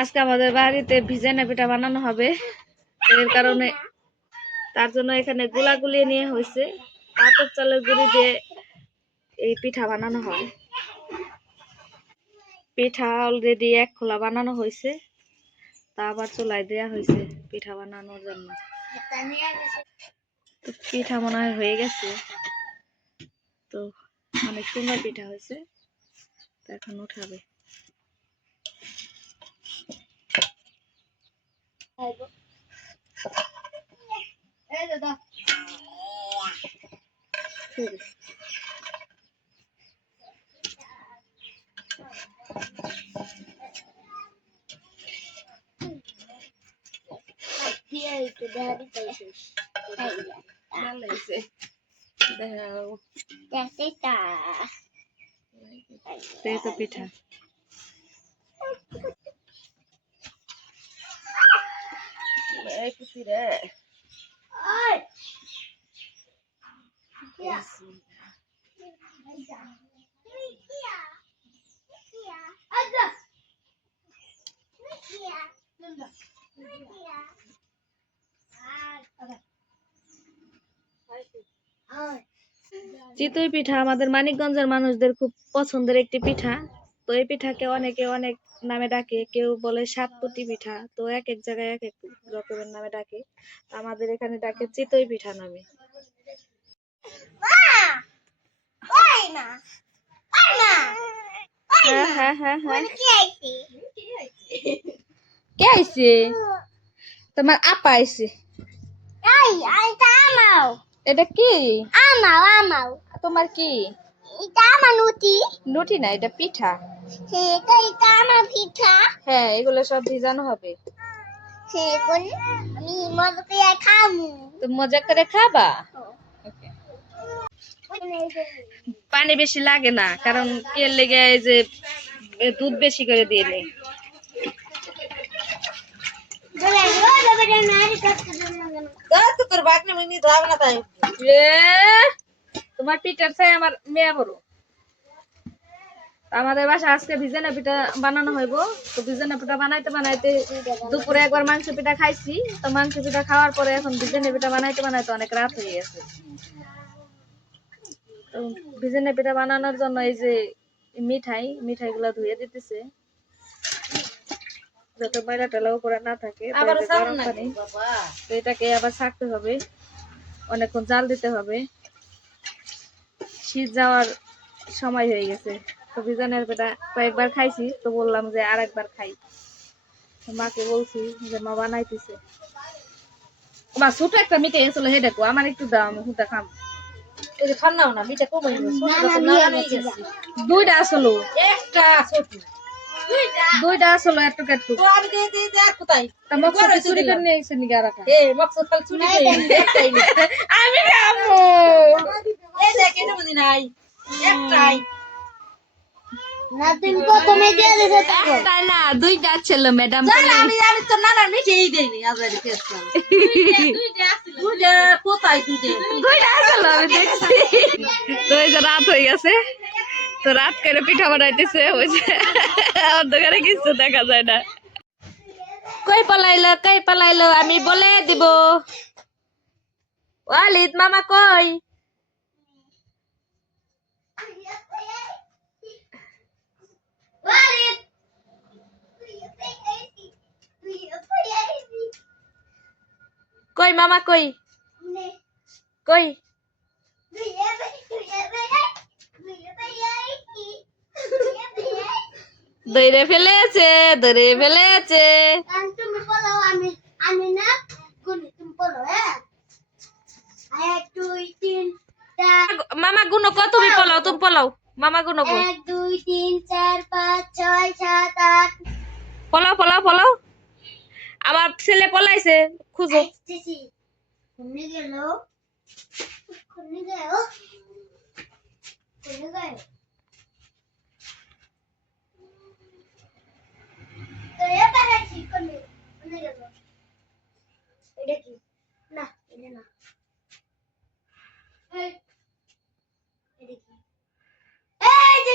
আজকে আমাদের বাড়িতে ভিজানা পিঠা বানানো হবে। এর কারণে তার জন্য এখানে গুলা গুলিয়ে নিয়ে হয়েছে। আতপ চালের গুঁড়ি দিয়ে এই পিঠা বানানো হয়। পিঠা অলরেডি এক খোলা বানানো হয়েছে, তা আবার চুলায় দেওয়া হয়েছে পিঠা বানানোর জন্য। তো পিঠা মনে হয় হয়ে গেছে, তো অনেক সুন্দর পিঠা হয়েছে, তো এখন উঠাবে। পিঠা চিতই পিঠা আমাদের মানিকগঞ্জের মানুষদের খুব পছন্দের একটি পিঠা। তো এই পিঠাকে অনেকে অনেক নামে ডাকে, কেউ বলে সাতপুটি পিঠা, তো এক এক জায়গায় এক এক রকমের নামে ডাকে। আমাদের এখানে ডাকে চিতই পিঠা নামে। হ্যাঁ হ্যাঁ হ্যাঁ হ্যাঁ, কে আইছে? তোমার আপা আইছে। এটা কি? তোমার কি? লুটি না, এটা পিঠা। হ্যাঁ, এগুলো সব ভিজানো হবে। তুমি মজা করে খাবা। পানি বেশি লাগে না, কারণ কে লেগে এই যে দুধ বেশি করে দিয়ে নেই। তোমার পিঠার চাই আমার মেয়ে বড়। আমাদের বাসা আজকে ভিজানা পিঠা বানানো হইব। তো ভিজানা পিঠা বানাইতে বানাইতে দুপুরে একবার মাংস পিঠা খাইছি। তো মাংস পিঠা খাওয়ার পরে এখন ভিজানা পিঠা বানাইতে বানাইতে অনেক রাত হয়ে গেছে। তো ভিজানা পিঠা বানানোর জন্য এই যে মিঠাই গুলা ধুয়ে দিতেছে, যাতে ময়লা টেলা উপরে না থাকে। গরম পানি, তো এটাকে আবার ছাকতে হবে, অনেকক্ষণ জাল দিতে হবে। শীত যাওয়ার সময় হয়ে গেছে। তো ভিজানের পিঠা কয়েকবার খাইছি, তো বললাম যে আর একবার খাই। মাকে বলছি যে মা বানাইতেছে। মা ছোট একটা মিঠাই আসলে হে দেখো, আমার একটু দাও, আমি হুদা খাম। দুইটা আসলো, দুইটা আসলো একটু একটু। চুরি করে নিয়ে এসে নিগে আমি খাবো। দুইটা ছিল ম্যাডাম, তো এই যে রাত হয়ে গেছে, তো রাত করে পিঠা বানাইতেছে। ওই যে অন্ধকারে কিছু দেখা যায় না। কই পালাইলো আমি বলে দিব। ওয়ালিদ মামা কই? কই মামা কই? কই? ধরে ফেলেছে, ধরে ফেলেছে। মামা গুনো কত? তুমি পলাও, তুমি পলাও। মামা গুনো 1 2 3 4 5 6 7 8। পলাও পলাও পলাও। আমার ছেলে পলাইছে, খুঁজো। কোনে গেল? কোনে গেল? কোনে গেল? তো এটা কি? কোনে কোনে গেল? এটা কি? না, এটা না। এই এটা কি? এই যে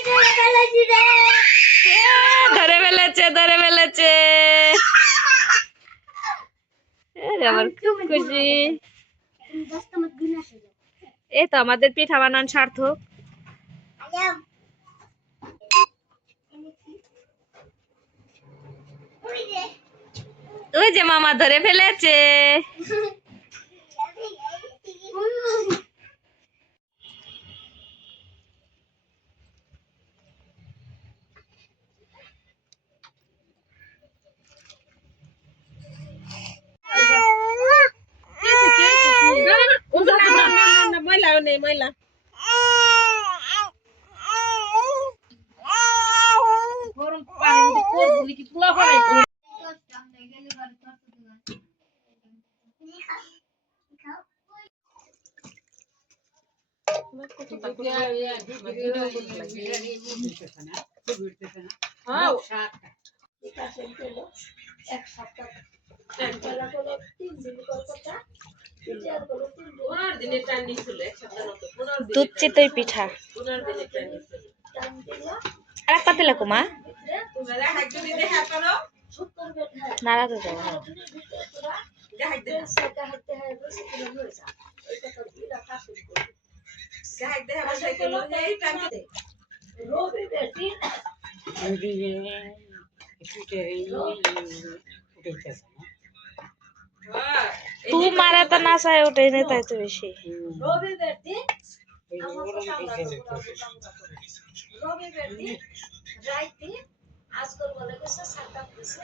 ধরে ফেলেছে, ধরে ফেলেছে। আমার খুব খুশি। এই তো আমাদের পিঠা বানানো সার্থক। ওই যে মামা ধরে ফেলেছে। ময়লাও নেই ময়লা। গরম পানি করবো নাকি পোলা করাই। দুধ চিতই পিঠা আর এক পাতিলা কুমা নাড়া তো যাবো तू मारा तो नासा है उठे नहीं था तो बेशी আজকাল বলে গেছে সাতটা দিছে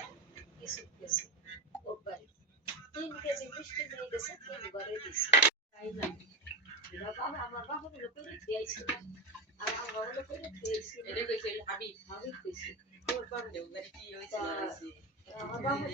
কিছু গেছে ওবারে 3 কেজি মিষ্টি দিয়ে গেছে 3 বারে দিছে তাই না বাবা আমার বাবা বলে করে দিয়েছে আর আমার বলে করে দিয়েছে এটা কইছে হাবিব হাবিব কইছে ওর বাবা দেও বাড়ি কি হইছে আমার বাবা